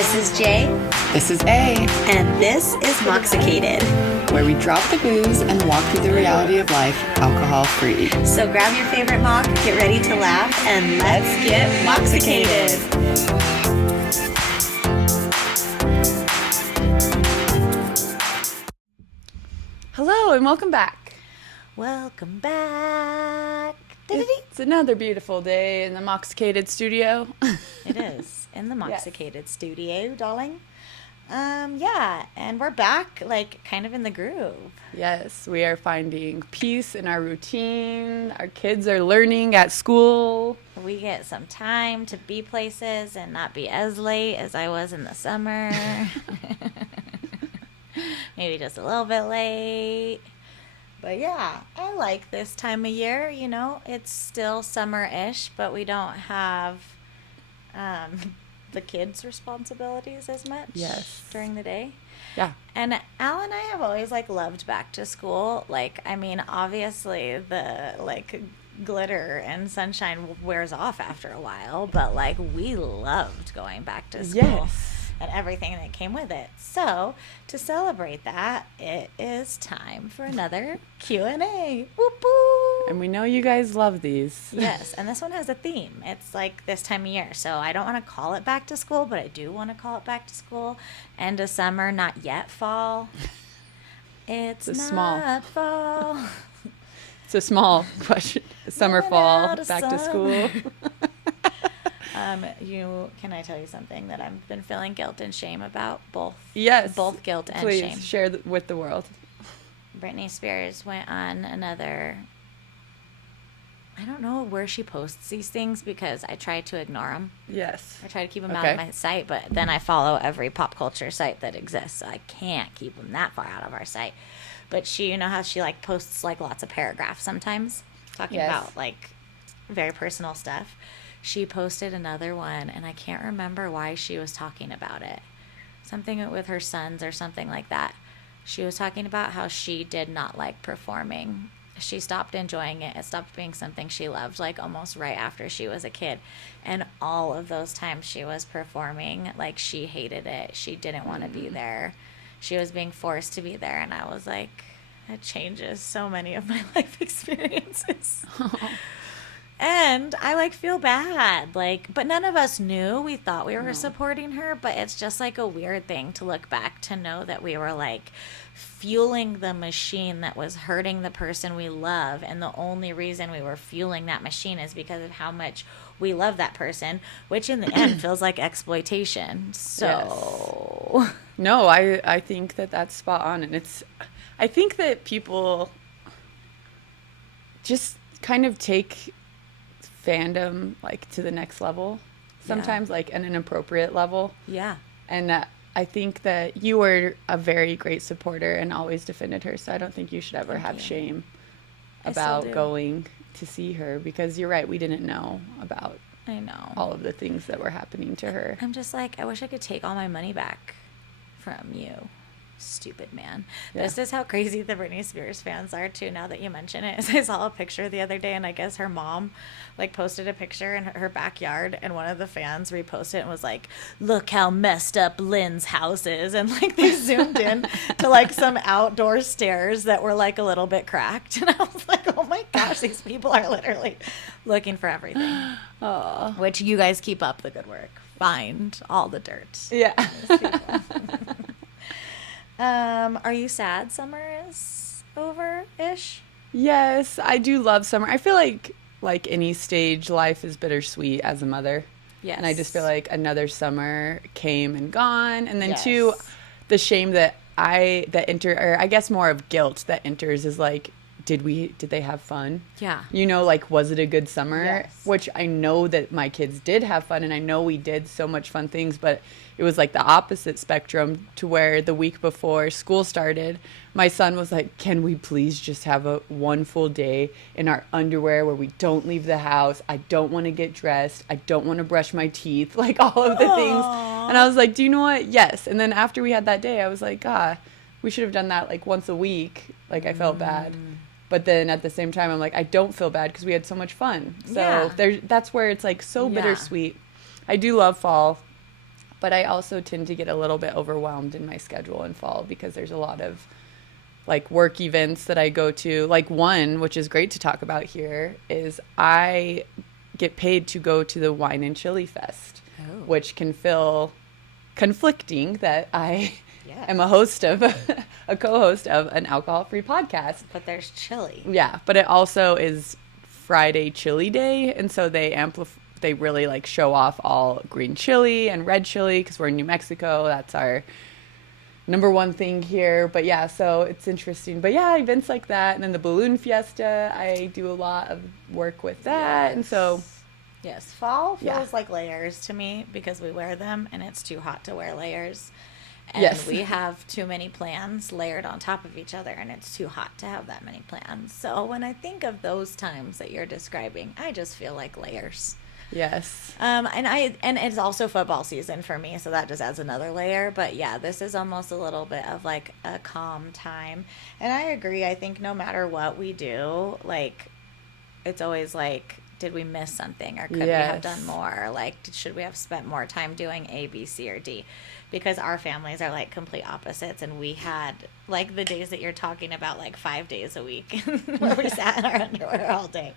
This is Jay. This is A. And this is Mocksicated, where we drop the booze and walk through the reality of life alcohol-free. So grab your favorite mock, get ready to laugh, and let's get Mocksicated. Hello and welcome back. Welcome back. It's another beautiful day in the Mocksicated studio. It is, in the Mocksicated studio, darling. Yeah, and we're back, like, kind of in the groove. Yes, we are finding peace in our routine. Our kids are learning at school. We get some time to be places and not be as late as I was in the summer. Maybe just a little bit late. But yeah, I like this time of year, you know. It's still summer-ish, but we don't have the kids' responsibilities as much during the day. Yeah. And Al and I have always, like, loved back to school. Like, I mean, obviously the, like, glitter and sunshine wears off after a while, but, like, we loved going back to school. Yes. And everything that came with it. So, to celebrate that, it is time for another Q&A. Whoop whoop. And we know you guys love these. Yes, and this one has a theme. It's like this time of year. So, I don't want to call it back to school, but I do want to call it back to school. End of summer, not yet fall. It's not small. fall. It's a small question. Summer, fall, back to school. Can I tell you something that I've been feeling guilt and shame about? Both. Yes. Both guilt and Please shame. share with the world. Britney Spears went on another, I don't know where she posts these things because I try to ignore them. Yes. I try to keep them out of my site, but then I follow every pop culture site that exists, so I can't keep them that far out of our site. But she, you know how she, like, posts, like, lots of paragraphs sometimes talking about, like, very personal stuff. She posted another one, and I can't remember why she was talking about it. Something with her sons or something like that. She was talking about how she did not like performing. She stopped enjoying it. It stopped being something she loved, like, almost right after she was a kid. And all of those times she was performing, like, she hated it. She didn't want to be there. She was being forced to be there, and I was like, that changes so many of my life experiences. And I, like, feel bad, like, but none of us knew. We thought we were supporting her, but it's just, like, a weird thing to look back to know that we were, like, fueling the machine that was hurting the person we love. And the only reason we were fueling that machine is because of how much we love that person, which in the end feels like exploitation. So. Yes. No, I think that that's spot on. And I think that people just kind of take fandom, like, to the next level sometimes, like, at an appropriate level. Yeah. And I think that you were a very great supporter and always defended her, so I don't think you should ever have shame about going to see her, because you're right, we didn't know about all of the things that were happening to her. I'm just like, I wish I could take all my money back from you. Stupid man. Yeah. This is how crazy the Britney Spears fans are too, now that you mention it. I saw a picture the other day, and I guess her mom, like, posted a picture in her backyard, and one of the fans reposted it and was like, look how messed up Lynn's house is, and, like, they zoomed in to, like, some outdoor stairs that were, like, a little bit cracked, and I was like, oh my gosh, these people are literally looking for everything. Oh. Which you guys keep up the good work. Find all the dirt. Yeah. Are you sad summer is over-ish? Yes, I do love summer. I feel like any stage, life is bittersweet as a mother. Yes. And I just feel like another summer came and gone. And then too, the shame that I guess more of guilt that enters is like, did they have fun? Yeah. You know, like, was it a good summer? Yes. Which I know that my kids did have fun, and I know we did so much fun things, but it was like the opposite spectrum, to where the week before school started, my son was like, can we please just have one full day in our underwear where we don't leave the house? I don't want to get dressed. I don't want to brush my teeth, like, all of the things. And I was like, do you know what? Yes. And then after we had that day, I was like, we should have done that, like, once a week. Like, I felt bad. But then at the same time, I'm like, I don't feel bad because we had so much fun. So that's where it's, like, so bittersweet. I do love fall. But I also tend to get a little bit overwhelmed in my schedule in fall because there's a lot of like work events that I go to. Like one, which is great to talk about here, is I get paid to go to the Wine and Chili Fest, which can feel conflicting that I am a host of a co-host of an alcohol-free podcast. But there's chili. Yeah, but it also is Friday Chili Day, and so they really like show off all green chili and red chili because we're in New Mexico. That's our number one thing here. But yeah, so it's interesting. But yeah, events like that, and then the balloon fiesta, I do a lot of work with that. Yes. And so yes, fall feels like layers to me because we wear them and it's too hot to wear layers. And we have too many plans layered on top of each other, and it's too hot to have that many plans. So when I think of those times that you're describing, I just feel like layers. Yes. And it's also football season for me, so that just adds another layer. But yeah, this is almost a little bit of like a calm time. And I agree. I think no matter what we do, like, it's always like, did we miss something, or could we have done more? Like, should we have spent more time doing A, B, C, or D? Because our families are like complete opposites, and we had like the days that you're talking about, like 5 days a week where we sat in our underwear all day.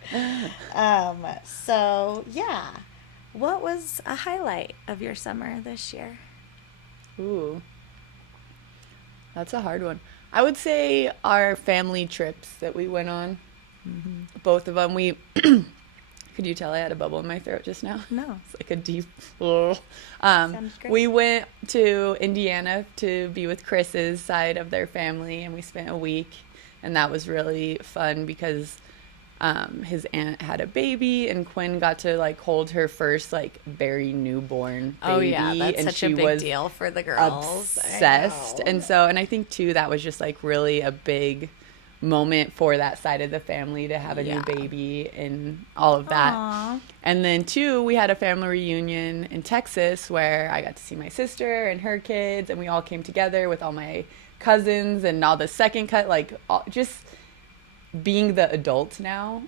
So yeah, what was a highlight of your summer this year? Ooh, that's a hard one. I would say our family trips that we went on. Mm-hmm. Both of them. Could you tell I had a bubble in my throat just now? No. It's like a deep. Sounds great. We went to Indiana to be with Chris's side of their family, and we spent a week, and that was really fun because his aunt had a baby, and Quinn got to like hold her first like very newborn baby. Oh yeah, that's and such a big deal for the girls. Obsessed, and I think too that was just like really a big moment for that side of the family to have a new baby and all of that. Aww. And then two, we had a family reunion in Texas where I got to see my sister and her kids, and we all came together with all my cousins and all the second cut, like just being the adult now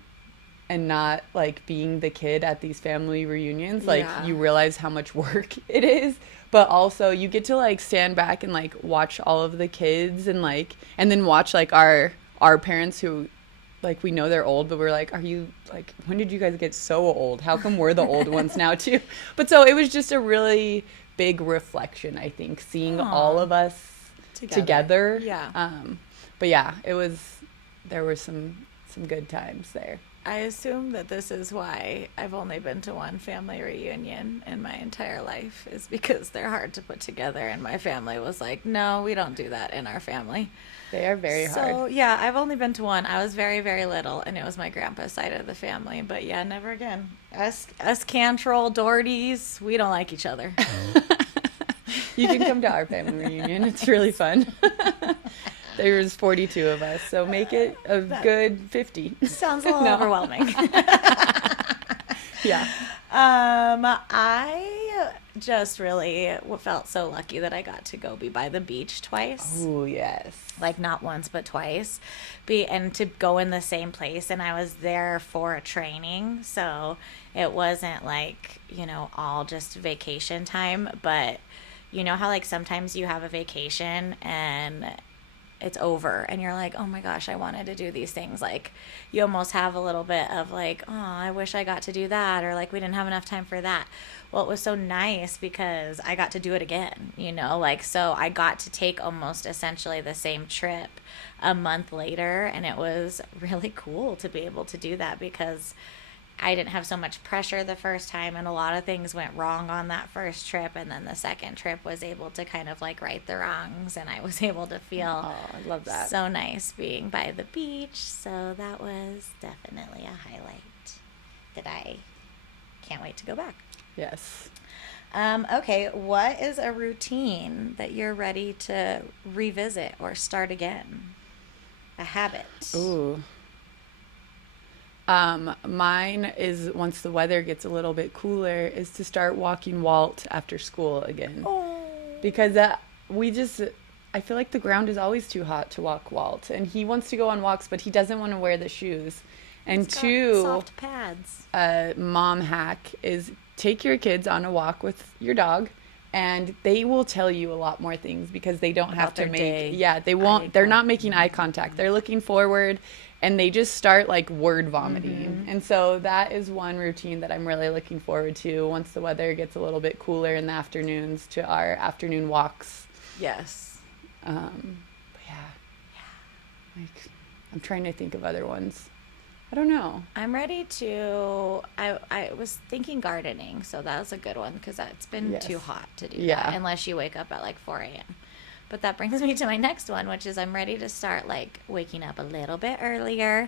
and not like being the kid at these family reunions. Like you realize how much work it is, but also you get to like stand back and like watch all of the kids and then watch like our parents who like we know they're old, but we're like, are you like, when did you guys get so old? How come we're the old ones now too? But so it was just a really big reflection, I think, seeing all of us together. Yeah. But yeah, there were some good times there. I assume that this is why I've only been to one family reunion in my entire life, is because they're hard to put together, and my family was like, no, we don't do that in our family. They are very hard. So yeah, I've only been to one. I was very, very little, and it was my grandpa's side of the family. But yeah, never again. Us Cantrell Dohertys, we don't like each other. You can come to our family reunion. It's really fun. There's 42 of us, so make it a good 50. Sounds a little overwhelming. Yeah. I just really felt so lucky that I got to go be by the beach twice. Oh, yes. Like not once, but twice. And to go in the same place. And I was there for a training. So it wasn't like, all just vacation time. But you know how like sometimes you have a vacation and it's over and you're like, oh my gosh, I wanted to do these things. Like you almost have a little bit of like, oh, I wish I got to do that, or like we didn't have enough time for that. Well, it was so nice because I got to do it again, so I got to take almost essentially the same trip a month later, and it was really cool to be able to do that because I didn't have so much pressure the first time, and a lot of things went wrong on that first trip, and then the second trip was able to kind of like right the wrongs, and I was able to feel I love that. So nice being by the beach. So that was definitely a highlight that I can't wait to go back. Yes. Okay, what is a routine that you're ready to revisit or start again? A habit. Ooh. Mine is, once the weather gets a little bit cooler, is to start walking Walt after school again. Oh. Because I feel like the ground is always too hot to walk Walt, and he wants to go on walks, but he doesn't want to wear the shoes. And He's got two, soft pads. Mom hack is take your kids on a walk with your dog and they will tell you a lot more things because they don't have to make, they're not making eye contact. They're looking forward, and they just start like word vomiting. And so that is one routine that I'm really looking forward to once the weather gets a little bit cooler in the afternoons, to our afternoon walks. Yes. But like, I'm trying to think of other ones. I don't know. I'm ready to, I was thinking gardening, so that was a good one because it's been too hot to do that unless you wake up at like 4 a.m. But that brings me to my next one, which is I'm ready to start like waking up a little bit earlier.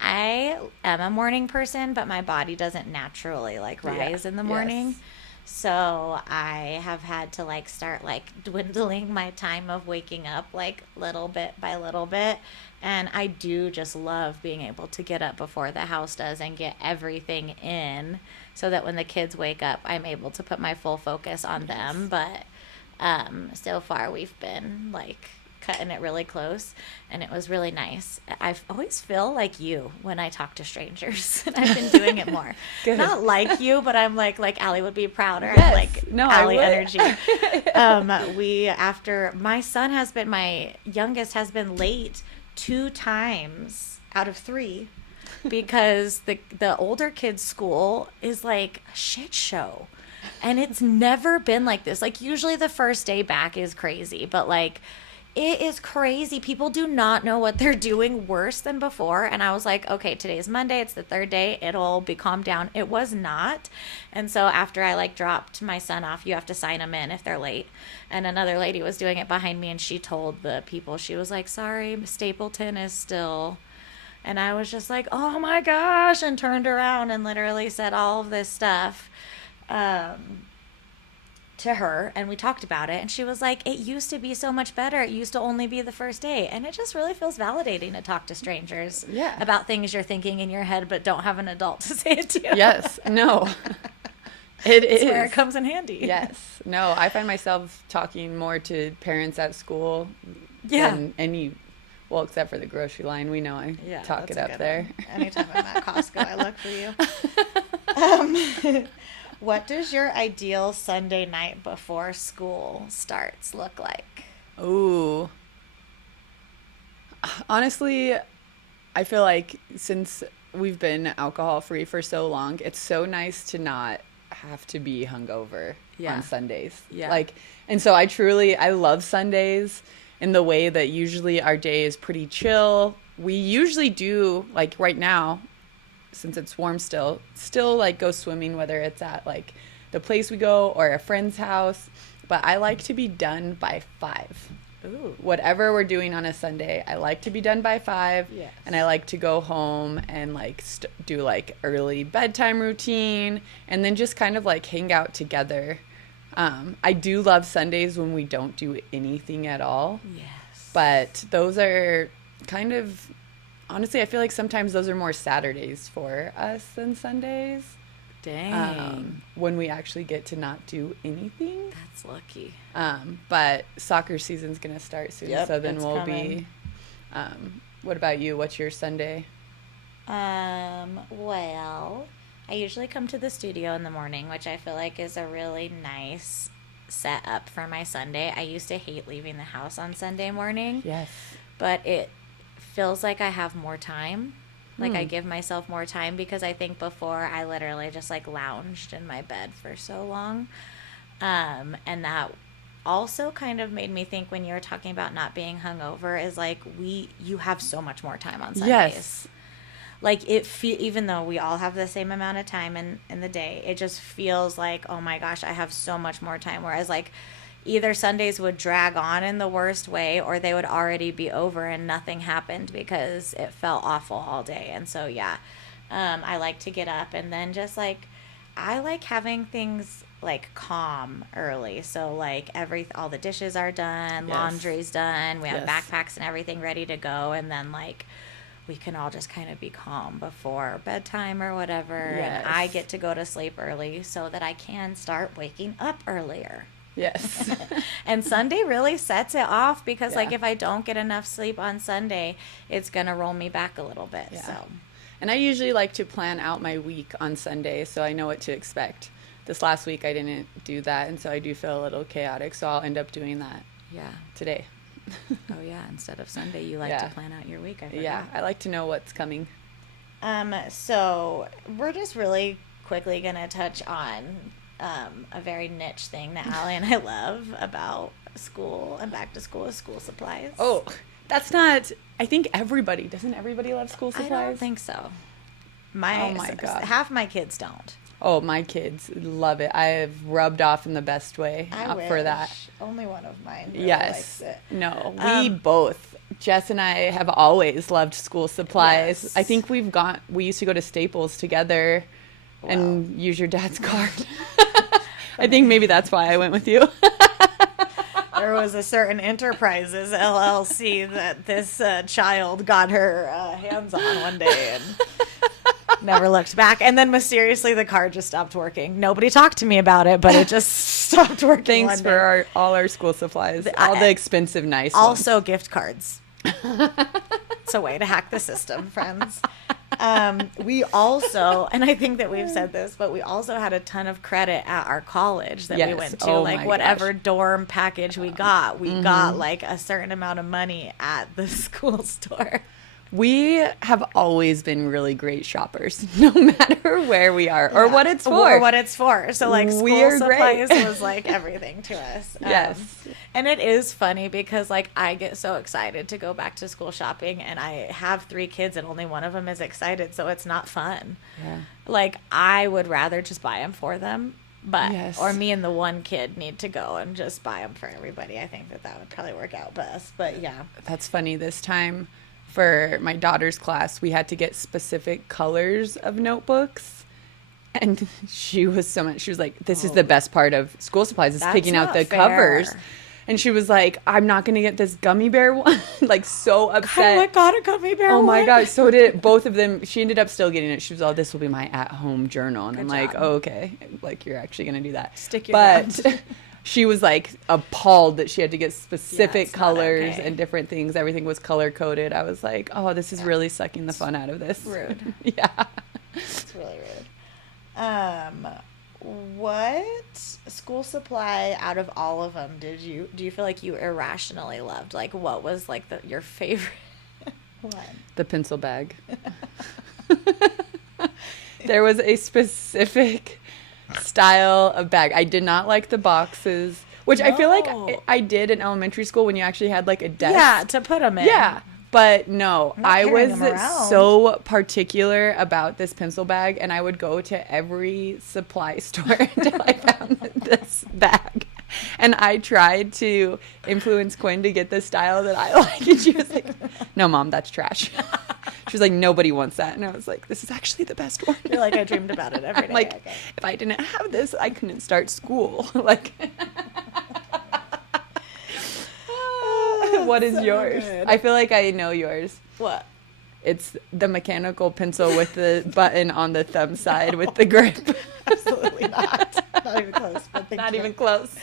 I am a morning person, but my body doesn't naturally like rise in the morning. Yes. So I have had to like start like dwindling my time of waking up like little bit by little bit. And I do just love being able to get up before the house does and get everything in so that when the kids wake up, I'm able to put my full focus on them. But so far we've been like cutting it really close, and it was really nice. I always feel like you when I talk to strangers. I've been doing it more. Not like you, but I'm like Allie would be prouder. Yes. I'm like No, Allie energy. My youngest has been late 2 times out of 3 because the older kids' school is like a shit show. And it's never been like this. Like, usually the first day back is crazy, but like, it is crazy. People do not know what they're doing worse than before. And I was like, okay, today is Monday. It's the 3rd day. It'll be calmed down. It was not. And so after I like dropped my son off, you have to sign them in if they're late. And another lady was doing it behind me, and she told the people, she was like, sorry, Stapleton is still. And I was just like, oh my gosh, and turned around and literally said all of this stuff to her, and we talked about it, and she was like, it used to be so much better. It used to only be the first day. And it just really feels validating to talk to strangers about things you're thinking in your head but don't have an adult to say it to you. Yes. No. It's where it comes in handy. Yes. No, I find myself talking more to parents at school than any, well, except for the grocery line. We know I talk it up there. Anytime I'm at Costco, I look for you. What does your ideal Sunday night before school starts look like? Ooh. Honestly, I feel like since we've been alcohol free for so long, it's so nice to not have to be hungover on Sundays. Yeah. Like, and so I love Sundays in the way that usually our day is pretty chill. We usually do, like right now, since it's warm still like go swimming, whether it's at like the place we go or a friend's house. But I like to be done by 5. Ooh. Whatever we're doing on a Sunday, I like to be done by 5. Yes. And I like to go home and like do like early bedtime routine, and then just kind of like hang out together. I do love Sundays when we don't do anything at all. Yes. But those are kind of, honestly, I feel like sometimes those are more Saturdays for us than Sundays. Dang. When we actually get to not do anything. That's lucky. But soccer season's going to start soon. Yep, so then we'll coming. What about you? What's your Sunday? Well, I usually come to the studio in the morning, which I feel like is a really nice setup for my Sunday. I used to hate leaving the house on Sunday morning. Yes. But it feels like I have more time. Like I give myself more time, because I think before I literally just like lounged in my bed for so long. And that also kind of made me think, when you were talking about not being hungover, is like you have so much more time on Sundays. Yes. Like even though we all have the same amount of time in the day, it just feels like, oh my gosh, I have so much more time. Whereas like either Sundays would drag on in the worst way, or they would already be over and nothing happened because it felt awful all day. And so, I like to get up, and then just like, I like having things like calm early. So like all the dishes are done, laundry's done, we have backpacks and everything ready to go. And then like, we can all just kind of be calm before bedtime or whatever. Yes. And I get to go to sleep early so that I can start waking up earlier. Yes. And Sunday really sets it off, because like if I don't get enough sleep on Sunday, it's going to roll me back a little bit. Yeah. So. And I usually like to plan out my week on Sunday so I know what to expect. this last week I didn't do that, and so I do feel a little chaotic, so I'll end up doing that today. Oh yeah, instead of Sunday you like to plan out your week. I forgot. Yeah, I like to know what's coming. So we're just really quickly gonna touch on a very niche thing that Allie and I love about school and back to school is school supplies. Oh, that's not, I think doesn't everybody love school supplies? I don't think so. Oh my God. Half my kids don't. Oh, my kids love it. I have rubbed off in the best way for that. Only one of mine really likes it. No, we both, Jess and I have always loved school supplies. Yes. I think we used to go to Staples together and use your dad's card. I think maybe that's why I went with you. There was a certain Enterprises LLC that this child got her hands on one day and never looked back. And then mysteriously the card just stopped working. Nobody talked to me about it, but it just stopped working. Thanks for all our school supplies, all the expensive, nice also ones. Gift cards. It's a way to hack the system, friends. We also, and I think that we've said this, but we also had a ton of credit at our college that we went to. Whatever dorm package we got, got like a certain amount of money at the school store. We have always been really great shoppers, no matter where we are or what it's for. Or what it's for. So, like, school supplies was, like, everything to us. Yes. And it is funny because, like, I get so excited to go back to school shopping, and I have 3 kids, and only one of them is excited, so it's not fun. Yeah. Like, I would rather just buy them for them. Or me and the one kid need to go and just buy them for everybody. I think that would probably work out best. But, yeah. That's funny. This time, for my daughter's class, we had to get specific colors of notebooks, and she was like, this is the best part of school supplies, is picking out the covers. And she was like, I'm not gonna get this gummy bear one. Like, so upset. I got a gummy bear one. Oh my gosh, so did both of them. She ended up still getting it. She was all, this will be my at-home journal. And I'm like, oh, okay, like, you're actually gonna do that. Stick your hand. She was like appalled that she had to get specific colors and different things. Everything was color coded. I was like, oh, this is really sucking the fun out of this. Rude. Yeah. It's really rude. What school supply out of all of them do you feel like you irrationally loved? Like, what was like your favorite one? The pencil bag. There was a specific style of bag. I did not like the boxes, which I feel like I did in elementary school when you actually had like a desk. Yeah, to put them in. Yeah. But no, I was so particular about this pencil bag, and I would go to every supply store until I found this bag. And I tried to influence Quinn to get the style that I like, and she was like, no, Mom, that's trash. She was like, nobody wants that. And I was like, this is actually the best one. You're like, I dreamed about it every day. Like, if I didn't have this, I couldn't start school. Like, what is yours? Good. I feel like I know yours. What? It's the mechanical pencil with the button on the thumb side with the grip. Absolutely not. Not even close. But not even close.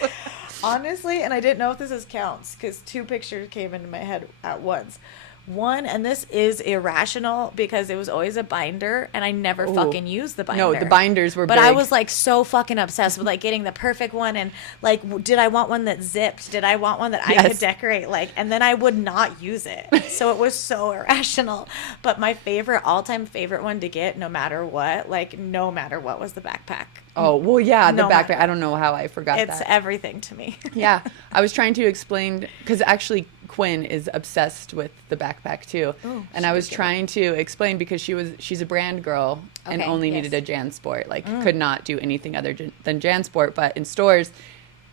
Honestly, and I didn't know if this counts because 2 pictures came into my head at once. One, and this is irrational because it was always a binder, and I never fucking used the binder. No, the binders were big. But I was, like, so fucking obsessed with, like, getting the perfect one, and, like, did I want one that zipped? Did I want one that I could decorate? Like, and then I would not use it. So it was so irrational. But my all-time favorite one to get, no matter what, was the backpack. Oh, well, yeah, the backpack. I don't know how I forgot that. It's everything to me. Yeah. I was trying to explain, because actually Quinn is obsessed with the backpack too. Oh, and I was trying to explain because she's a brand girl and only needed a JanSport. Like, could not do anything other than JanSport. But in stores,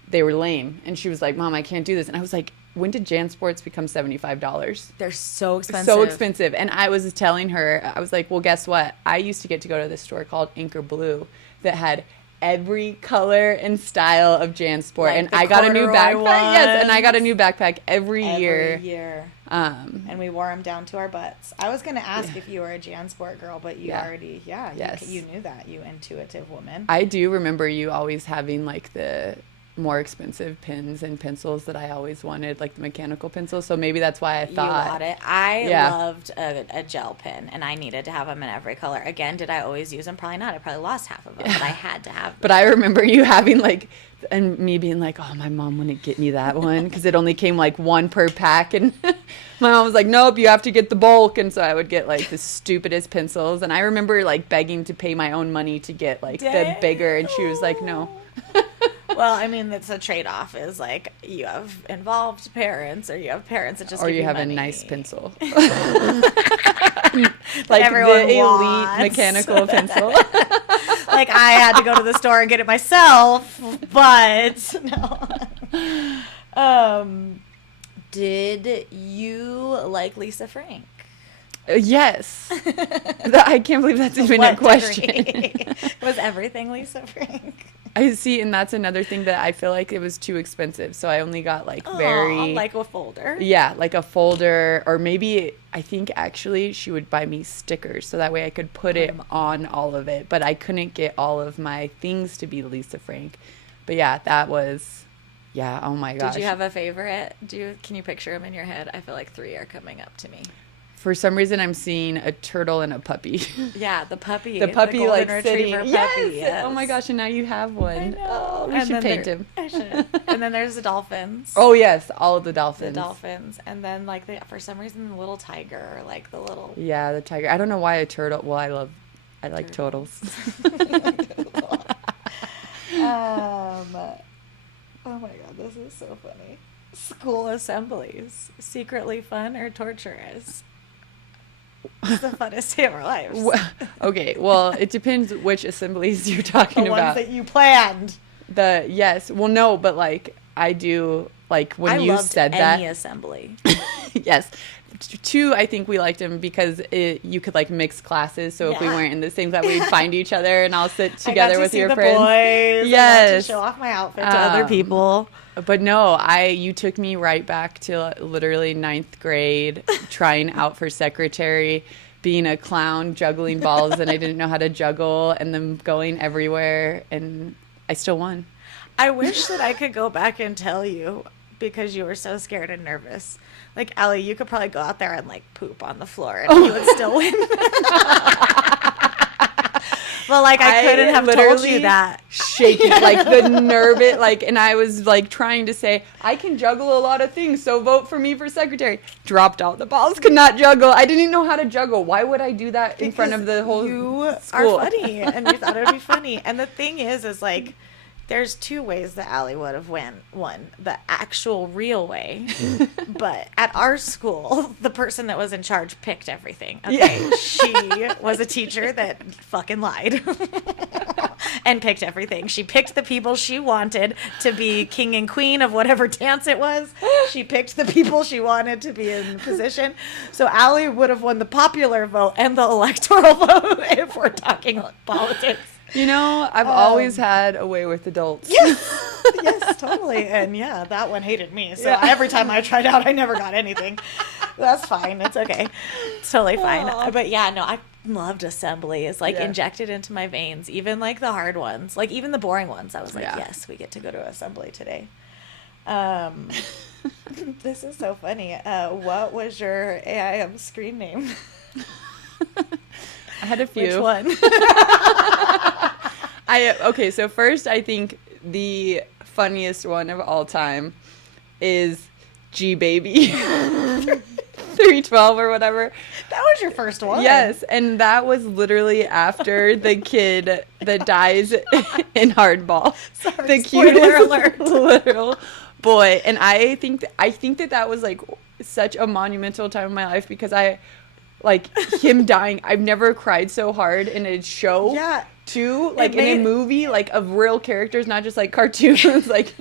they were lame. And she was like, Mom, I can't do this. And I was like, when did JanSports become $75? They're so expensive. So expensive. And I was telling her, I was like, well, guess what? I used to get to go to this store called Anchor Blue that had every color and style of JanSport. Like, and I got a new backpack. Yes, and I got a new backpack every year. And we wore them down to our butts. I was going to ask if you were a JanSport girl, but you already, you knew that, you intuitive woman. I do remember you always having like the more expensive pens and pencils that I always wanted, like the mechanical pencils. So maybe that's why I thought. You got it. I loved a gel pen, and I needed to have them in every color. Again, did I always use them? Probably not. I probably lost half of them, but I had to have them. But I remember you having like, and me being like, oh, my mom wouldn't get me that one because it only came like one per pack. And my mom was like, nope, you have to get the bulk. And so I would get like the stupidest pencils. And I remember like begging to pay my own money to get like the bigger. And she was like, no. Well, I mean, that's a trade-off is like you have involved parents or you have parents that just or give you have money. A nice pencil. Like the wants. Elite mechanical pencil. Like I had to go to the store and get it myself, but no. Did you like Lisa Frank? Yes. I can't believe that's even a question. Was everything Lisa Frank? I see, and that's another thing that I feel like it was too expensive. So I only got like like a folder. Yeah, like a folder, or maybe I think actually she would buy me stickers so that way I could put it on all of it. But I couldn't get all of my things to be Lisa Frank. But yeah, that was, yeah, oh my gosh. Did you have a favorite? Can you picture them in your head? I feel like 3 are coming up to me. For some reason, I'm seeing a turtle and a puppy. Yeah, the puppy. The puppy, the like, sitting. puppy, Yes. Oh my gosh, and now you have one. I know. Oh, we should paint him. I should. And then there's the dolphins. Oh, yes, all of the dolphins. The dolphins. And then, like, for some reason, the little tiger, like the little... Yeah, the tiger. I don't know why a turtle... Well, I like turtles. Oh my god, this is so funny. School assemblies. Secretly fun or torturous? It's the funnest day of our lives. Okay, well, it depends which assemblies you're talking the about. The ones that you planned. Yes. Well, no, but like I do, like when you said that. Any assembly. Yes. 2, I think we liked them because you could like mix classes. So if we weren't in the same class, we'd find each other and I'll sit together with your friends. Boys. Yes. I got to show off my outfit to other people. But no, you took me right back to literally 9th grade, trying out for secretary, being a clown, juggling balls, and I didn't know how to juggle, and them going everywhere, and I still won. I wish that I could go back and tell you because you were so scared and nervous. Like, Allie, you could probably go out there and, like, poop on the floor, and you would still win. Well, like, I couldn't have told you that. Shaking, like, the nervous, like, and I was, like, trying to say, I can juggle a lot of things, so vote for me for secretary. Dropped out the balls, could not juggle. I didn't even know how to juggle. Why would I do that in front of the whole you school? Are funny, and you thought it would be funny. And the thing is, like, there's 2 ways that Allie would have won. The actual real way. But at our school, the person that was in charge picked everything. Okay. Yeah. She was a teacher that fucking lied. And picked everything. She picked the people she wanted to be king and queen of whatever dance it was. She picked the people she wanted to be in position. So Allie would have won the popular vote and the electoral vote if we're talking politics. You know, I've always had a way with adults. Yes, yes, totally. And yeah, that one hated me. So every time I tried out, I never got anything. That's fine. It's okay. It's totally fine. But yeah, no, I loved assembly. It's like injected into my veins. Even like the hard ones, like even the boring ones. I was like, yes, we get to go to assembly today. This is so funny. What was your AIM screen name? I had a few. Which one? Okay, so first I think the funniest one of all time is G Baby 312 or whatever. That was your first one. Yes, and that was literally after the kid that dies in Hardball. Sorry, the spoiler alert. Little boy, and I think that was like such a monumental time in my life because like him dying. I've never cried so hard in a show. Yeah. Too, like in a movie, like of real characters, not just like cartoons. Like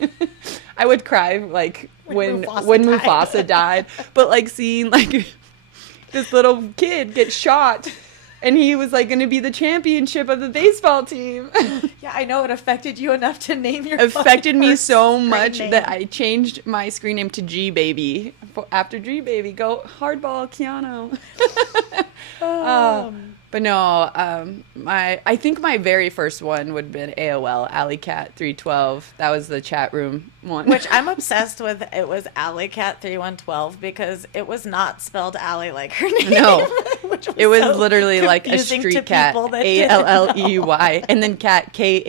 I would cry like when Mufasa died. But like seeing like this little kid get shot and he was like going to be the championship of the baseball team. Yeah, I know it affected you enough to name your affected me so much that I changed my screen name to G Baby after G Baby. Go Hardball Keanu. But no, I think my very first one would have been AOL, AlleyCat312. That was the chat room one. Which I'm obsessed with. It was AlleyCat3112 because it was not spelled Allie like her name. No. It was so literally like a confusing to street cat, people that didn't know. Alley, and then cat, Kat.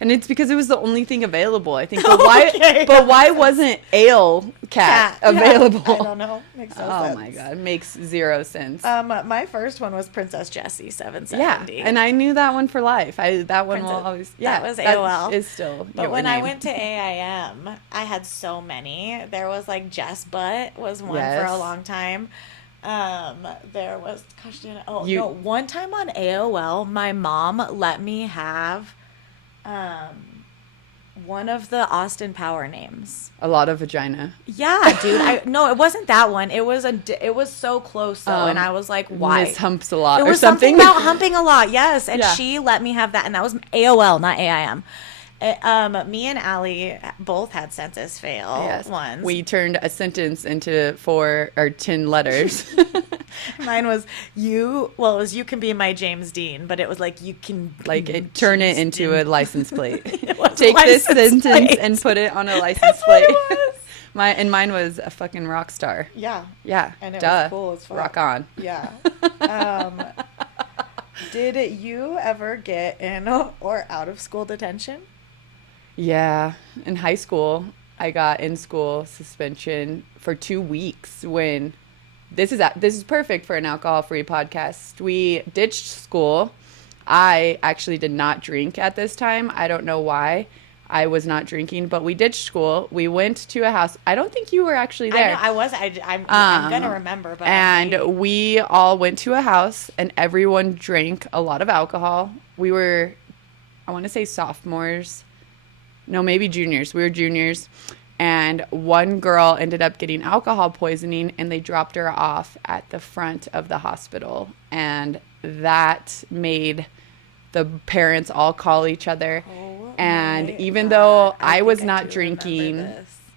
And it's because it was the only thing available, I think. But Okay. why wasn't ale cat available? Yeah, I don't know. Makes no sense. Oh my God. Makes zero sense. My first one was Princess Jessie 770. Yeah, and I knew that one for life. That one will Princess- always. Yeah, that was AOL. Is still. But your when I name. went to AIM, I had so many. There was like Jess Butt was one for Yes. a long time. There was You- one time on AOL, my mom let me have one of the Austin Power names. A lot of vagina. Yeah, dude. No, it wasn't that one. It was so close though, and I was like, why? Miss humps a lot It or was something. something about humping a lot, yes. And Yeah. she let me have that, and that was AOL, not AIM. Me and Allie both had census fail Yes. ones. We turned a sentence into 4 or 10 letters. Mine was you. Well, it was you can be my James Dean, but it was like you can Turn it into a license plate. It was a Take this license sentence plate. and put it on a license That's what plate. it was. Mine was a fucking rock star. Yeah. Yeah. And it duh. was cool as fuck. Rock on. Yeah. Did you ever get in or out of school detention? Yeah. In high school, I got in school suspension for 2 weeks when this is perfect for an alcohol-free podcast. We ditched school. I actually did not drink at this time. I don't know why I was not drinking, but we ditched school. We went to a house. I don't think you were actually there. I know, I was. I'm going to remember. But And we all went to a house, and everyone drank a lot of alcohol. We were, I want to say sophomores. No, maybe juniors. We were juniors. And one girl ended up getting alcohol poisoning, and they dropped her off at the front of the hospital. And that made the parents all call each other. And even though I was not drinking,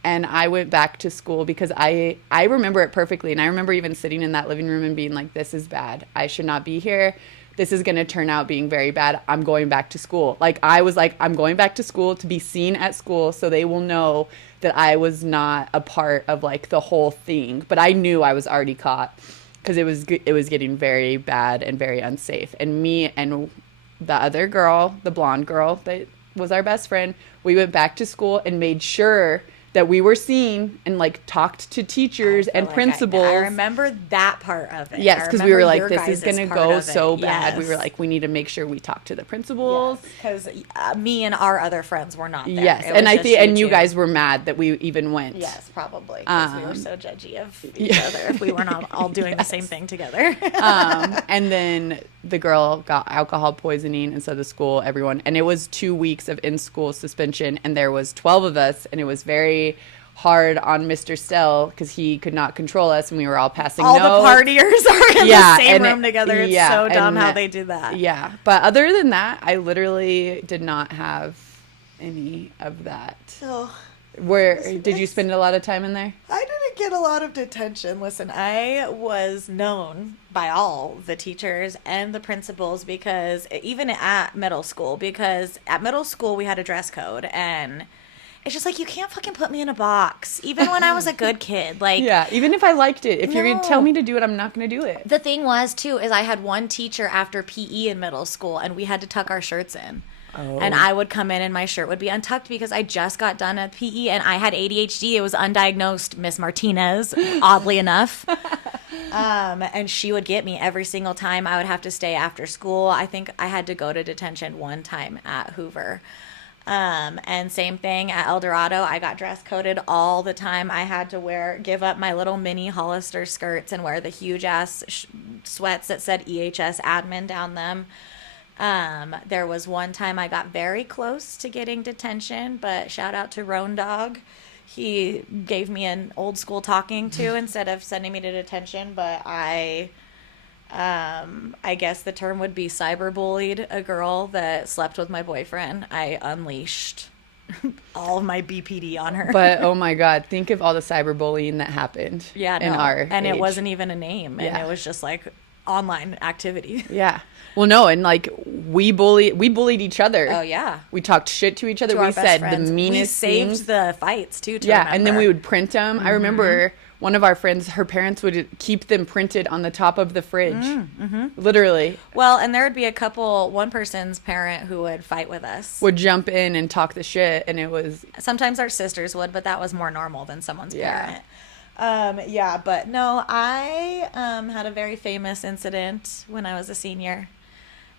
and I went back to school because I remember it perfectly. And I remember even sitting in that living room and being like, this is bad. I should not be here. This is going to turn out being very bad. I'm going back to school. Like, I was like, I'm going back to school to be seen at school so they will know that I was not a part of, like, the whole thing. But I knew I was already caught because it was getting very bad and very unsafe. And me and the other girl, the blonde girl that was our best friend, we went back to school and made sure that we were seen and like talked to teachers and principals. I remember that part of it. Yes, because we were like, this is going to go so bad. Yes. We were like, we need to make sure we talk to the principals. Because me and our other friends were not there. Yes, It and was I just think, and you two. guys were mad that we even went. Yes, probably. Because we were so judgy of each other if we were not all doing the same thing together. And then the girl got alcohol poisoning, and so the school, everyone, and it was 2 weeks of in-school suspension, and there was 12 of us, and it was very hard on Mr. Stell because he could not control us, and we were all passing all notes. the partiers are in the same room together. It's so dumb how they do that. Yeah, but other than that, I literally did not have any of that. Oh. Did you spend a lot of time in there? I didn't get a lot of detention. Listen, I was known by all the teachers and the principals because even at middle school, because at middle school we had a dress code, and it's just like, you can't fucking put me in a box. Even when I was a good kid. Like, yeah, even if I liked it. If you're going to No. tell me to do it, I'm not going to do it. the thing was, too, is I had one teacher after PE in middle school, and we had to tuck our shirts in. Oh. And I would come in and my shirt would be untucked because I just got done at PE and I had ADHD. It was undiagnosed, Miss Martinez, oddly enough. And she would get me every single time. I would have to stay after school. I think I had to go to detention one time at Hoover. And same thing at El Dorado. I got dress coded all the time. I had to give up my little mini Hollister skirts and wear the huge ass sweats that said EHS admin down them. There was one time I got very close to getting detention, but shout out to Roan Dog. He gave me an old school talking to instead of sending me to detention, but I guess the term would be cyberbullied a girl that slept with my boyfriend. I unleashed all of my BPD on her. But oh my God, think of all the cyberbullying that happened. Yeah, in no. our and age. it wasn't even a name, and Yeah. it was just like online activity. Yeah. Well, no, and like we bullied each other. Oh yeah. We talked shit to each other. To We our best said friends. the meanest We saved things. the fights too. To Yeah, remember. and then we would print them. I remember one of our friends, her parents would keep them printed on the top of the fridge. Literally. Well, and there would be one person's parent who would fight with us. Would jump in and talk the shit, and it was... Sometimes our sisters would, but that was more normal than someone's Yeah. parent. Yeah, but no, I had a very famous incident when I was a senior.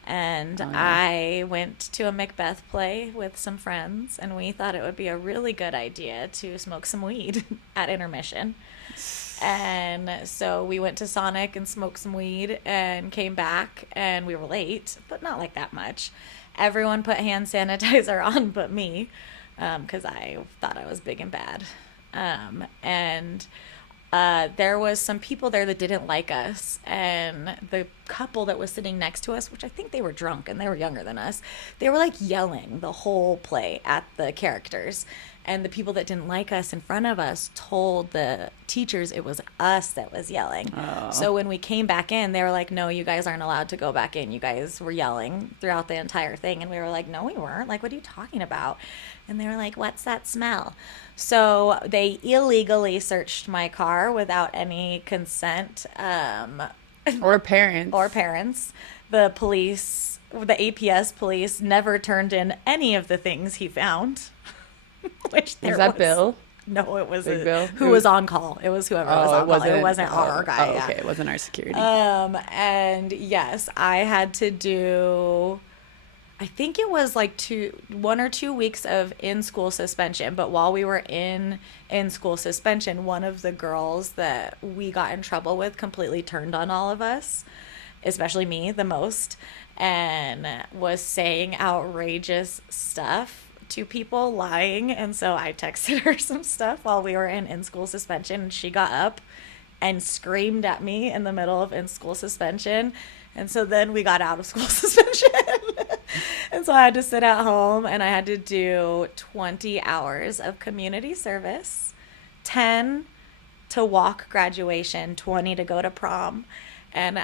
And I went to a Macbeth play with some friends, and we thought it would be a really good idea to smoke some weed at intermission. And so we went to Sonic and smoked some weed and came back, and we were late, but not like that much. Everyone put hand sanitizer on but me, because I thought I was big and bad. There was some people there that didn't like us, and the couple that was sitting next to us, which I think they were drunk and they were younger than us, they were like yelling the whole play at the characters. And the people that didn't like us in front of us told the teachers it was us that was yelling. Oh. So when we came back in, they were like, no, you guys aren't allowed to go back in. You guys were yelling throughout the entire thing. And we were like, no, we weren't. Like, what are you talking about? And they were like, what's that smell? So they illegally searched my car without any consent. Or parents. Or parents. The police, the APS police, never turned in any of the things he found. Which there was that Bill? No, it was Bill? who was on call. It was whoever was on call. It wasn't our guy. Oh, okay. It wasn't our security. And yes, I had to do, I think it was like 1 or 2 weeks of in-school suspension. But while we were in school suspension, one of the girls that we got in trouble with completely turned on all of us, especially me the most, and was saying outrageous stuff to people, lying. And so I texted her some stuff while we were in school suspension, and she got up and screamed at me in the middle of in-school suspension. And so then we got out of school suspension. And so I had to sit at home, and I had to do 20 hours of community service, 10 to walk graduation, 20 to go to prom. And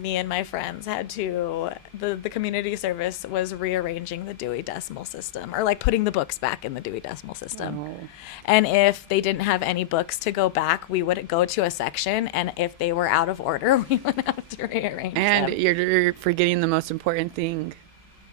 me and my friends had to, the community service was rearranging the Dewey Decimal System, or like putting the books back in the Dewey Decimal System. Oh. And if they didn't have any books to go back, we would go to a section, and if they were out of order, we would have to rearrange and them. You're forgetting the most important thing.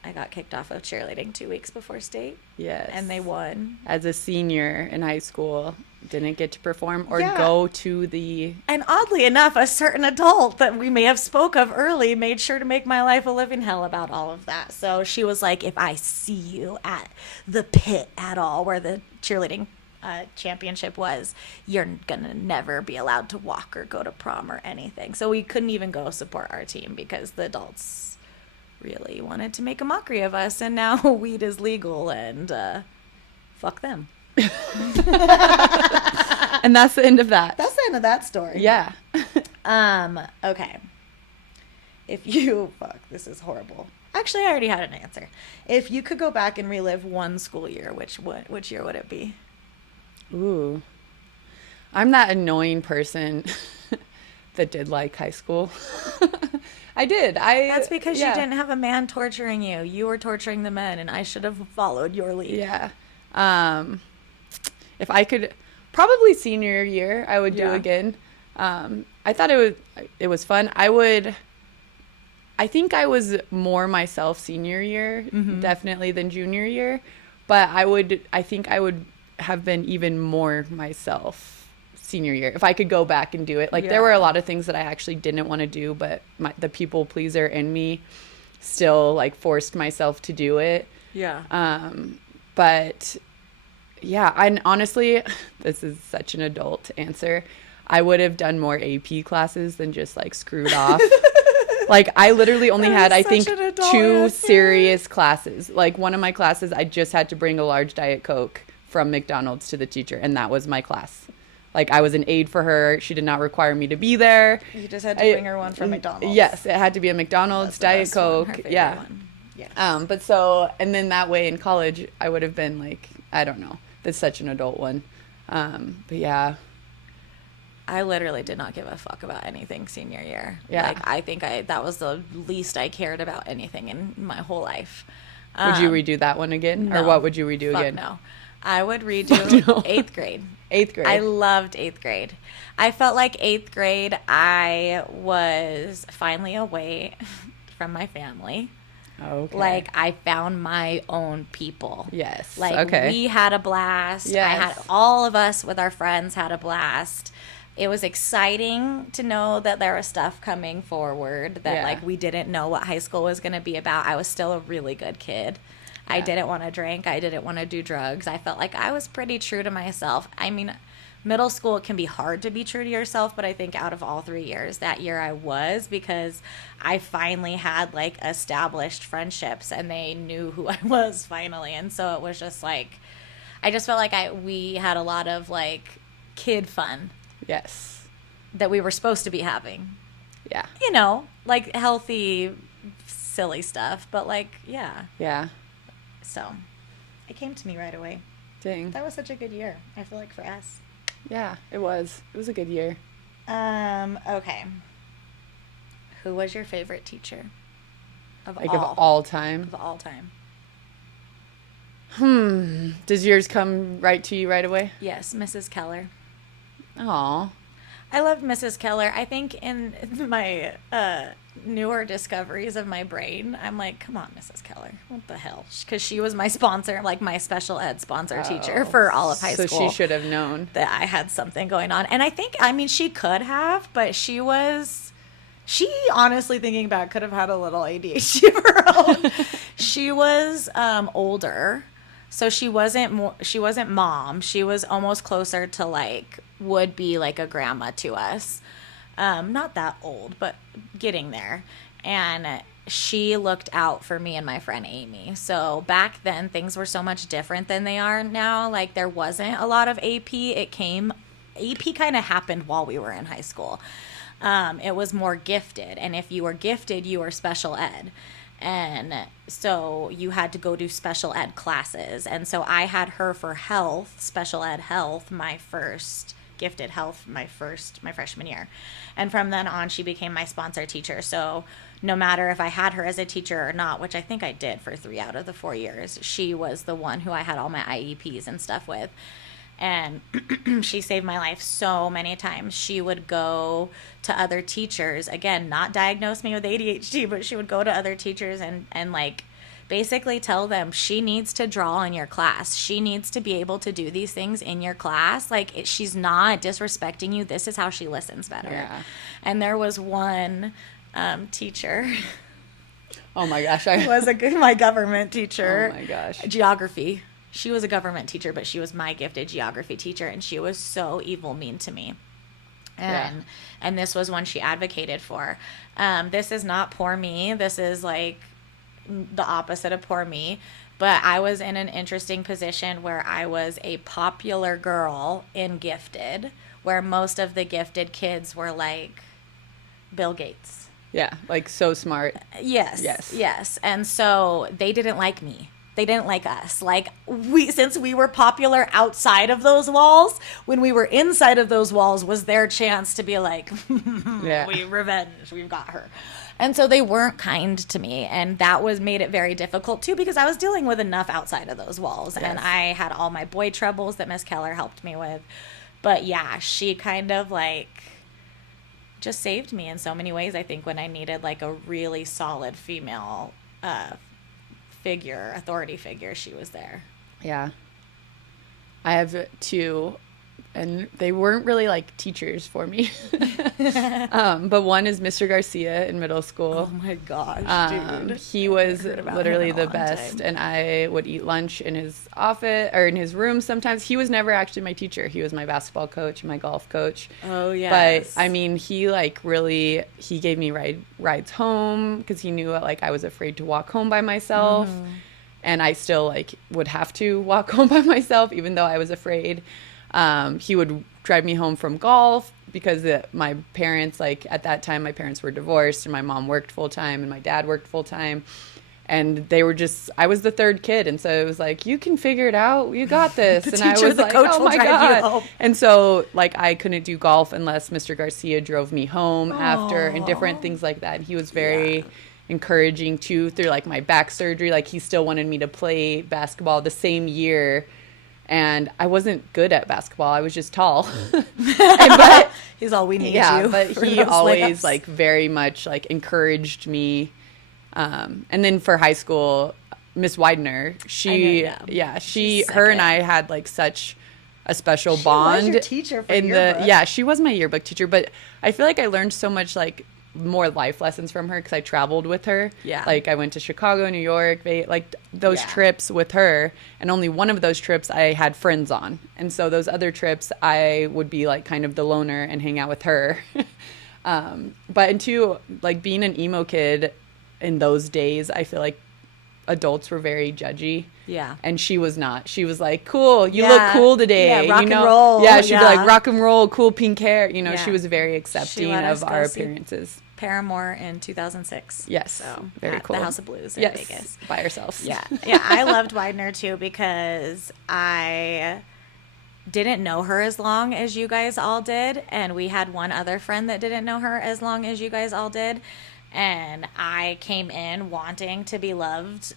I got kicked off of cheerleading 2 weeks before state. Yes. And they won. As a senior in high school, didn't get to perform or go to the... And oddly enough, a certain adult that we may have spoke of early made sure to make my life a living hell about all of that. So she was like, if I see you at the pit at all, where the cheerleading championship was, you're gonna never be allowed to walk or go to prom or anything. So we couldn't even go support our team because the adults really wanted to make a mockery of us, and now weed is legal, and fuck them. And that's the end of that. That's the end of that story. Yeah. Okay. If you... Fuck, this is horrible. Actually, I already had an answer. If you could go back and relive one school year, which year would it be? Ooh. I'm that annoying person that did like high school. I did. That's because you didn't have a man torturing you. You were torturing the men, and I should have followed your lead. Yeah. If I could, probably senior year, I would do again. I thought it was fun. I think I was more myself senior year, definitely, than junior year. But I think I would have been even more myself senior year if I could go back and do it. Like there were a lot of things that I actually didn't want to do, but the people pleaser in me still like forced myself to do it. But yeah, and honestly, this is such an adult answer, I would have done more AP classes than just like screwed off. Like I literally only had, I think, 2 serious classes. Like one of my classes, I just had to bring a large Diet Coke from McDonald's to the teacher, and that was my class. Like, I was an aide for her. She did not require me to be there. You just had to bring her one from McDonald's. Yes, it had to be a McDonald's Diet Coke. Yeah. One. Yeah. But so, and then that way in college, I would have been like, I don't know. That's such an adult one. But yeah. I literally did not give a fuck about anything senior year. Yeah. Like, I think that was the least I cared about anything in my whole life. Would you redo that one again? No. Or what would you redo Fuck again? no. I would redo No. 8th grade. 8th grade. I loved 8th grade. I felt like 8th grade, I was finally away from my family. Okay. Like, I found my own people. Yes. Like, okay. we had a blast. Yes. All of us with our friends had a blast. It was exciting to know that there was stuff coming forward that, Yeah. like, we didn't know what high school was going to be about. I was still a really good kid. I Yeah. didn't want to drink. I didn't want to do drugs. I felt like I was pretty true to myself. I mean, middle school, it can be hard to be true to yourself, but I think out of all 3 years, that year I was, because I finally had, like, established friendships and they knew who I was finally. And so it was just like, I just felt like we had a lot of, like, kid fun. Yes. That we were supposed to be having. Yeah. You know, like, healthy, silly stuff, but, like, yeah. Yeah. So it came to me right away. Dang. That was such a good year, I feel like, for us. Yeah, it was. It was a good year. Okay. Who was your favorite teacher of Like all? of all time. Of all time. Does yours come right to you right away? Yes, Mrs. Keller. Aw. I loved Mrs. Keller. I think in my newer discoveries of my brain, I'm like, come on, Mrs. Keller. What the hell? Because she was my sponsor, like my special ed sponsor teacher for all of high school. So she should have known that I had something going on. And I mean, she could have, but she honestly, thinking back, could have had a little ADHD of her own. She was older. So she wasn't mom. She was almost closer to, like, would be like a grandma to us. Not that old, but getting there. And she looked out for me and my friend Amy. So back then, things were so much different than they are now. Like, there wasn't a lot of AP. AP kind of happened while we were in high school. It was more gifted. And if you were gifted, you were special ed. And so you had to go do special ed classes. And so I had her for health, special ed health, my first gifted health, my freshman year. And from then on, she became my sponsor teacher. So no matter if I had her as a teacher or not, which I think I did for 3 out of the 4 years, she was the one who I had all my IEPs and stuff with. And she saved my life so many times. She would go to other teachers, again, not diagnose me with ADHD, but she would go to other teachers and like basically tell them she needs to draw in your class. She needs to be able to do these things in your class. Like, she's not disrespecting you. This is how she listens better. Yeah. And there was one teacher. Oh my gosh. My government teacher. Oh my gosh. Geography. She was a government teacher, but she was my gifted geography teacher, and she was so evil mean to me. And this was one she advocated for. This is not poor me. This is like the opposite of poor me. But I was in an interesting position where I was a popular girl in gifted, where most of the gifted kids were like Bill Gates. Yeah, like so smart. Yes. And so they didn't like me. They didn't like us. Like, since we were popular outside of those walls, when we were inside of those walls was their chance to be like, revenge, we've got her. And so they weren't kind to me, and that made it very difficult too, because I was dealing with enough outside of those walls. Yes. And I had all my boy troubles that Miss Keller helped me with. But yeah, she kind of like just saved me in so many ways. I think when I needed like a really solid female authority figure, she was there. Yeah. I have 2, and they weren't really like teachers for me. But one is Mr. Garcia in middle school. Oh my gosh, dude. He was literally the best, and I would eat lunch in his office or in his room sometimes. He was never actually my teacher. He was my basketball coach and my golf coach. Oh yes. But I mean, he gave me rides home because he knew like I was afraid to walk home by myself. Mm-hmm. And I still like would have to walk home by myself, even though I was afraid. He would drive me home from golf because my parents, like at that time, my parents were divorced and my mom worked full time and my dad worked full time. And they were just, I was the third kid. And so it was like, you can figure it out. You got this. The and I teacher, was the like, coach oh will my drive you God. home. And so like I couldn't do golf unless Mr. Garcia drove me home after and different things like that. And he was very encouraging too through like my back surgery. Like he still wanted me to play basketball the same year. And I wasn't good at basketball. I was just tall. But he's all we need. Yeah, you but for he those always layups. like very much like encouraged me. And then for high school, Miss Widener, she, I know, yeah. she, She's her and second. I had like such a special She bond. was your teacher for in yearbook. Yeah, she was my yearbook teacher, but I feel like I learned so much like more life lessons from her because I traveled with her. Yeah. Like I went to Chicago, New York, like those Yeah. trips with her, and only one of those trips I had friends on. And so those other trips I would be like kind of the loner and hang out with her. But into like being an emo kid in those days, I feel like adults were very judgy. Yeah. And she was not. She was like, cool, you Yeah. look cool today. Yeah, rock you know? and roll. Yeah, she'd be Yeah. like, rock and roll, cool pink hair. You know, Yeah. she was very She accepting let us of go our see appearances. Paramore in 2006. Yes. So Very at cool. the House of Blues in Yes, Vegas. by ourselves. Yeah. Yeah. I loved Widener too because I didn't know her as long as you guys all did. And we had one other friend that didn't know her as long as you guys all did. And I came in wanting to be loved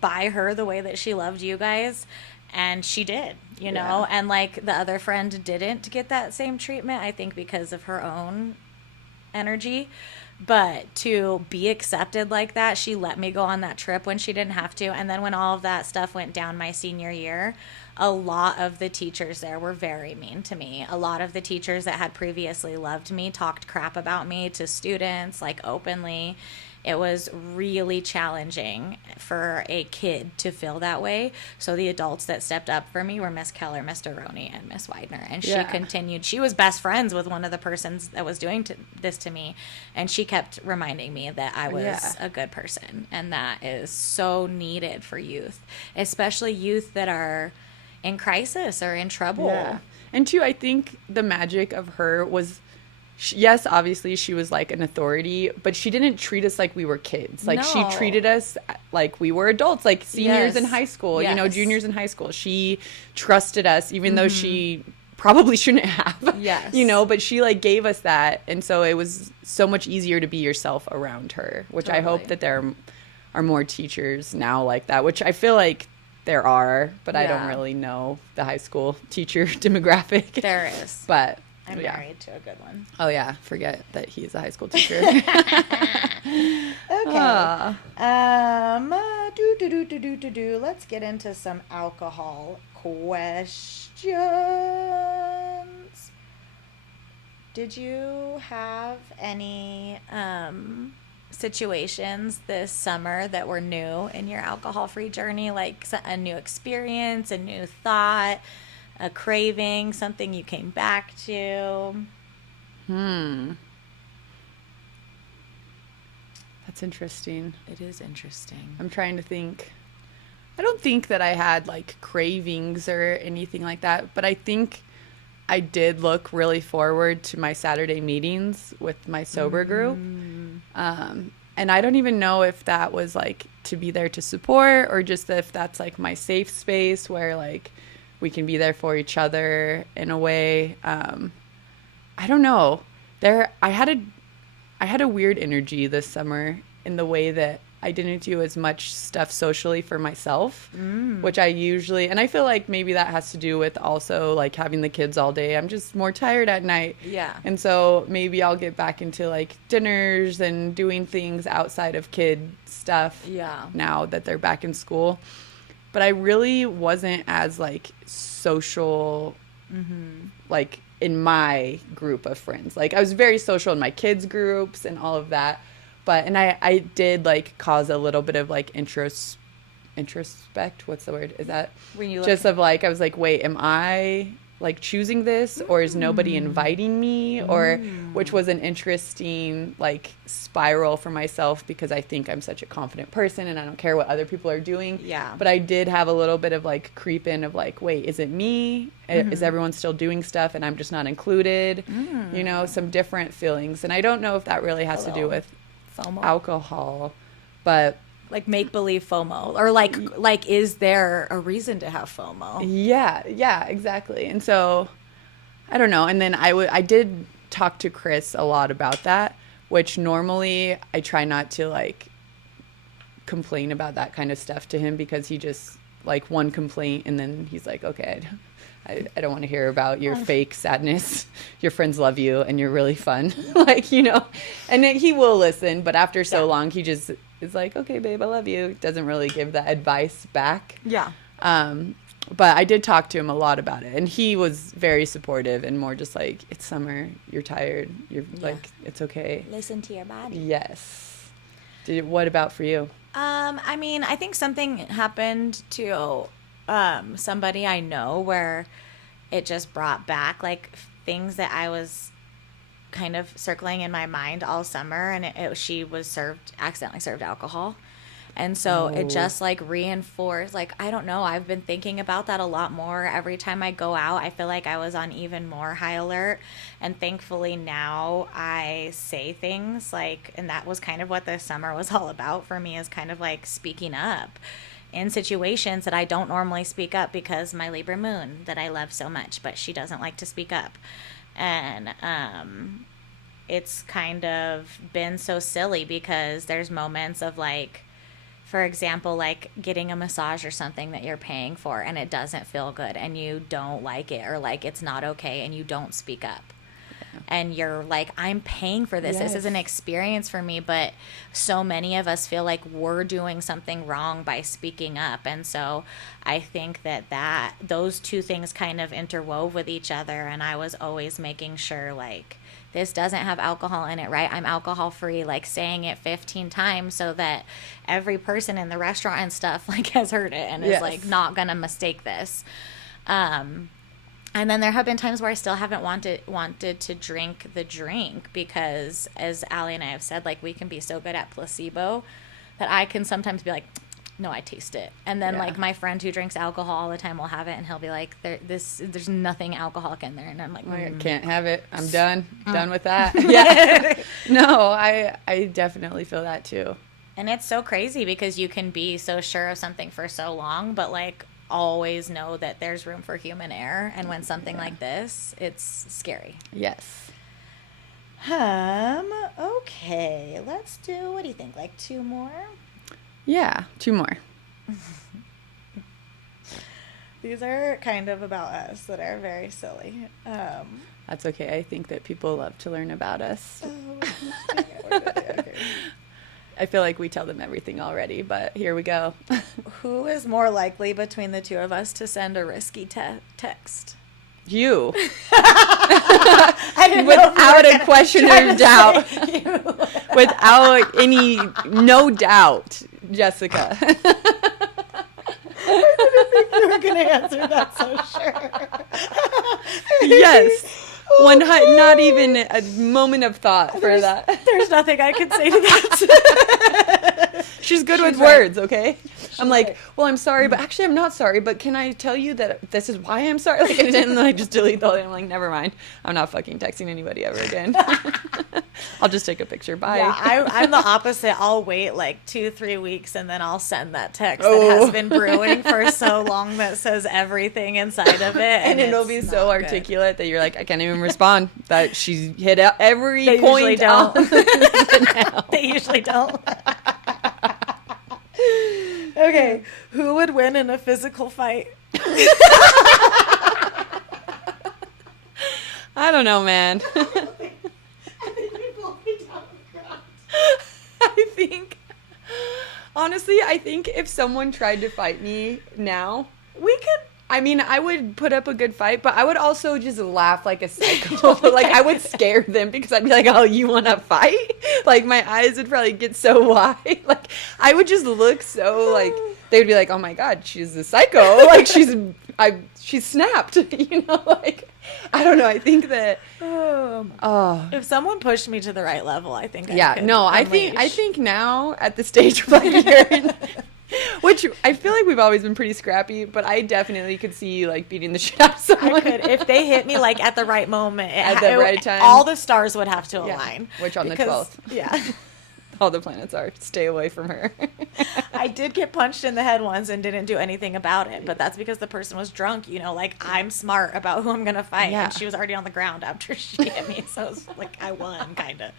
by her the way that she loved you guys. And she did, you know, and like the other friend didn't get that same treatment, I think because of her own energy. But to be accepted like that, she let me go on that trip when she didn't have to. And then when all of that stuff went down my senior year, a lot of the teachers there were very mean to me. A lot of the teachers that had previously loved me talked crap about me to students, like openly. It was really challenging for a kid to feel that way. So the adults that stepped up for me were Miss Keller, Mr. Roney, and Miss Widener. And she continued. She was best friends with one of the persons that was doing this to me. And she kept reminding me that I was a good person. And that is so needed for youth, especially youth that are in crisis or in trouble. Yeah. And two, I think the magic of her was, yes, obviously she was like an authority, but she didn't treat us like we were kids. Like she No. treated us like we were adults, like seniors in Yes. high school, you know, Yes. juniors in high school. She trusted us, even though she probably shouldn't have. Yes. You know, but she like gave us that. And so it was so much easier to be yourself around her, which I hope Totally. that there are more teachers now like that, which I feel like there are, but I don't Yeah. really know the high school teacher demographic. There is. But I'm yeah. married to a good one. Oh yeah, forget that he's a high school teacher. Okay. Ah. Let's get into some alcohol questions. Did you have any situations this summer that were new in your alcohol-free journey, like a new experience, a new thought, a craving, something you came back to? That's interesting. It is interesting. I'm trying to think. I don't think that I had like cravings or anything like that, but I think I did look really forward to my Saturday meetings with my sober group. And I don't even know if that was like to be there to support or just if that's like my safe space where like we can be there for each other in a way. I don't know. I had a weird energy this summer in the way that I didn't do as much stuff socially for myself, which I usually, and I feel like maybe that has to do with also like having the kids all day. I'm just more tired at night. Yeah. And so maybe I'll get back into like dinners and doing things outside of kid stuff. Yeah. Now that they're back in school. But I really wasn't as like social, like in my group of friends. Like I was very social in my kids groups and all of that. But, and I did like cause a little bit of like introspect. What's the word? Is that When you just of like, I was like, wait, am I like choosing this or is nobody inviting me? Or, which was an interesting like spiral for myself because I think I'm such a confident person and I don't care what other people are doing. Yeah. But I did have a little bit of like creep in of like, wait, is it me? Is everyone still doing stuff and I'm just not included? You know, some different feelings. And I don't know if that really has to do with FOMO. alcohol, but like make believe FOMO, or like is there a reason to have FOMO? Yeah, exactly. And so I don't know. And then I did talk to Chris a lot about that, which normally I try not to like complain about that kind of stuff to him, because he just like one complaint and then he's like, okay, I don't want to hear about your fake sadness. Your friends love you and you're really fun. Like, you know, and then he will listen, but after so long, he just is like, okay, babe, I love you. Doesn't really give that advice back. Yeah. But I did talk to him a lot about it, and he was very supportive and more just like, it's summer, you're tired, you're like, it's okay. Listen to your body. Yes. What about for you? I mean, I think something happened to somebody I know where it just brought back like things that I was kind of circling in my mind all summer, and she was accidentally served alcohol. And so it just like reinforced, like, I don't know, I've been thinking about that a lot more. Every time I go out, I feel like I was on even more high alert. And thankfully now I say things like, and that was kind of what this summer was all about for me, is kind of like speaking up in situations that I don't normally speak up, because my Libra moon that I love so much, but she doesn't like to speak up. And it's kind of been so silly, because there's moments of like, for example, like getting a massage or something that you're paying for and it doesn't feel good and you don't like it, or like it's not okay, and you don't speak up. Yeah. And you're like, I'm paying for this. Yes. This is an experience for me. But so many of us feel like we're doing something wrong by speaking up. And so I think that those two things kind of interwove with each other. And I was always making sure, like, this doesn't have alcohol in it, right? I'm alcohol free, like saying it 15 times so that every person in the restaurant and stuff like has heard it and is like not gonna mistake this. And then there have been times where I still haven't wanted to drink the drink, because as Allie and I have said, like, we can be so good at placebo that I can sometimes be like, no, I taste it. And then like my friend who drinks alcohol all the time will have it, and he'll be like, there's nothing alcoholic in there. And I'm like, I can't have it. I'm done with that. Yeah. No, I definitely feel that too. And it's so crazy, because you can be so sure of something for so long, but like always know that there's room for human error. And when something like this, it's scary. Yes. Okay, let's do, what do you think? Like 2 more? Yeah, 2 more. These are kind of about us that are very silly. That's okay. I think that people love to learn about us. Okay. I feel like we tell them everything already, but here we go. Who is more likely between the two of us to send a risky text? You. I didn't Without a question or doubt. Without no doubt, Jessica. I didn't think you were going to answer that so sure. Yes. Not even a moment of thought for that. There's nothing I can say to that. She's good with words, okay? I'm like, well, I'm sorry, but actually I'm not sorry, but can I tell you that this is why I'm sorry? Like, and then I just delete the whole thing. I'm like, never mind. I'm not fucking texting anybody ever again. I'll just take a picture. Bye. Yeah, I'm the opposite. I'll wait like 2-3 weeks and then I'll send that text that has been brewing for so long that says everything inside of it. And it'll be so articulate that you're like, I can't even respond. That she's hit out every point. Usually don't. They usually don't. Okay, who would win in a physical fight? I don't know, man. Honestly, I think if someone tried to fight me now, I would put up a good fight, but I would also just laugh like a psycho. Like, I would scare them, because I'd be like, oh, you want to fight? Like, my eyes would probably get so wide. Like, I would just look so, like, they'd be like, oh my God, she's a psycho. Like, she's snapped, you know, like, I don't know. I think that, if someone pushed me to the right level, I think I think now at the stage of like you're in, which I feel like we've always been pretty scrappy, but I definitely could see you like beating the shit out of someone. I could, if they hit me like at the right moment, at the right time, all the stars would have to align. Which on the 12th. Yeah. all the planets are. Stay away from her. I did get punched in the head once and didn't do anything about it, but that's because the person was drunk. You know, like, I'm smart about who I'm gonna fight, Yeah. and she was already on the ground after she hit me, so it was like I won, kind of.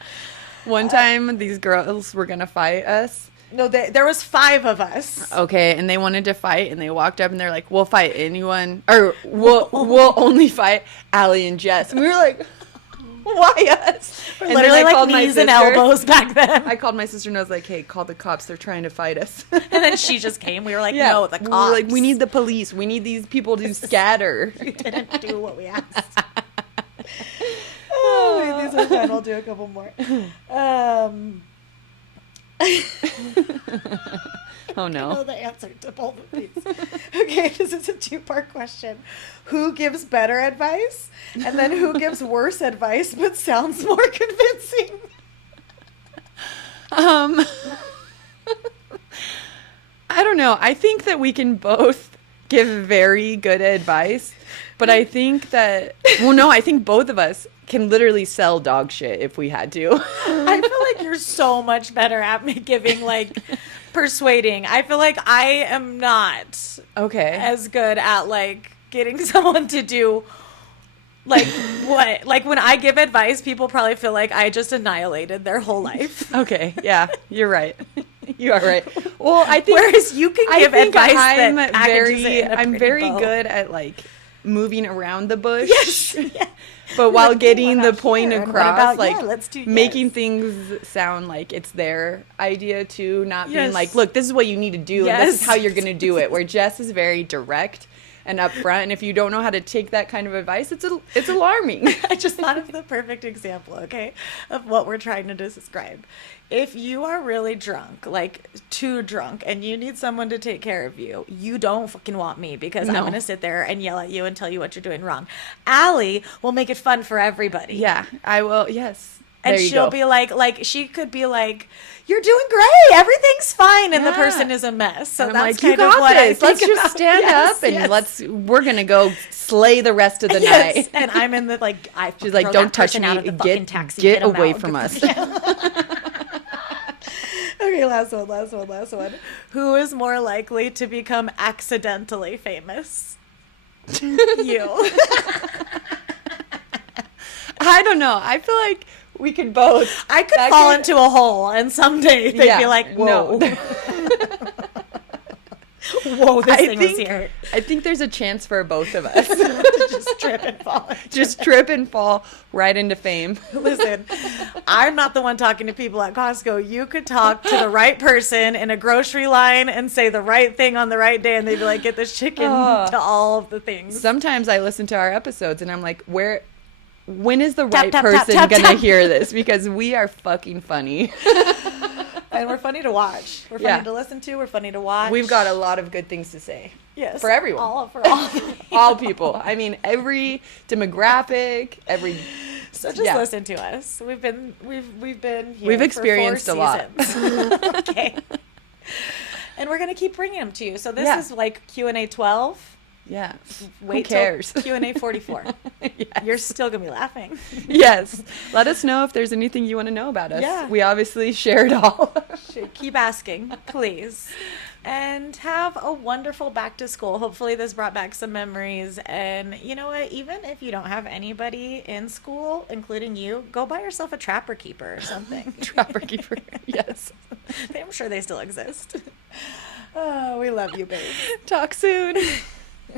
One time, these girls were gonna fight us. No, there was 5 of us. Okay, and they wanted to fight, and they walked up and they're like, "We'll fight anyone, or we'll only fight Allie and Jess." And we were like, "Why us?" We're And literally then I like called my knees and sister. elbows back then. I called my sister and I was like, "Hey, call the cops. They're trying to fight us." And then she just came. We were like, Yeah, no, the cops. we were like, "We need the police. We need these people to scatter." You didn't do what we asked. Oh, wait, these are fun. I'll do a couple more. Oh I know no. the answer to both of these. Okay, this is a 2-part question. Who gives better advice? And then who gives worse advice but sounds more convincing? I don't know. I think that we can both give very good advice, but I think that, well, no, I think both of us can literally sell dog shit if we had to. I feel like you're so much better at me giving, like, persuading. I feel like I am not Okay. as good at, like, getting someone to do, like, what? Like, when I give advice, people probably feel like I just annihilated their whole life. Okay. Yeah, you're right. You are right. Well, I think Whereas you can I give think advice I'm that packages it in a I'm pretty very bow. good at like moving around the bush. Yes. Yeah. But while Like, getting what the about point here? And what across, about- like yeah, let's do- making yes. things sound like it's their idea too, not being Yes. like, look, this is what you need to do, and this is Yes. how you're gonna do it. Where Jess is very direct and upfront, and if you don't know how to take that kind of advice, it's alarming. I just thought of the perfect example, okay, of what we're trying to describe. If you are really drunk, like too drunk, and you need someone to take care of you, you don't fucking want me because I'm No. going to sit there and yell at you and tell you what you're doing wrong. Allie will make it fun for everybody. Yeah, I will. Yes, And there you she'll go. be like, she could be like, you're doing great. Everything's fine. And the Yeah. person is a mess. So And I'm that's like, you kind of got what this. I Let's think just about. stand Yes, up and yes. we're gonna go slay the rest of the Yes, night. and I'm in the, like, I She's like, throw don't that touch person me. out of the fucking Get taxi. get him away out. from us. Okay, last one. Who is more likely to become accidentally famous? You. I don't know. I feel like we could both. I could That fall could- into a hole, and someday they'd Yeah, be like, whoa. no. Whoa, this I thing was think- here. I think there's a chance for both of us. Just trip and fall. Just trip and fall right into fame. Listen, I'm not the one talking to people at Costco. You could talk to the right person in a grocery line and say the right thing on the right day, and they'd be like, get this chicken to all of the things. Sometimes I listen to our episodes and I'm like, when is the Tap, right tap, tap, person tap, gonna tap. hear this? Because we are fucking funny. And we're funny to watch. We're funny Yeah. to listen to. We're funny to watch. We've got a lot of good things to say. yes, for everyone. For all. All people. I mean, every demographic, every. So just Yeah. listen to us. We've been here We've for experienced 4 a lot. seasons. Okay. And we're gonna keep bringing them to you. So this Yeah. is like Q&A 12. Yeah. Wait Who cares? till Q&A 44. Yes. You're still gonna be laughing. Yes. Let us know if there's anything you want to know about us. Yeah. We obviously share it all. Keep asking, please. And have a wonderful back to school. Hopefully this brought back some memories. And you know what? Even if you don't have anybody in school, including you, go buy yourself a Trapper Keeper or something. Trapper Keeper. Yes. I'm sure they still exist. Oh, we love you, babe. Talk soon.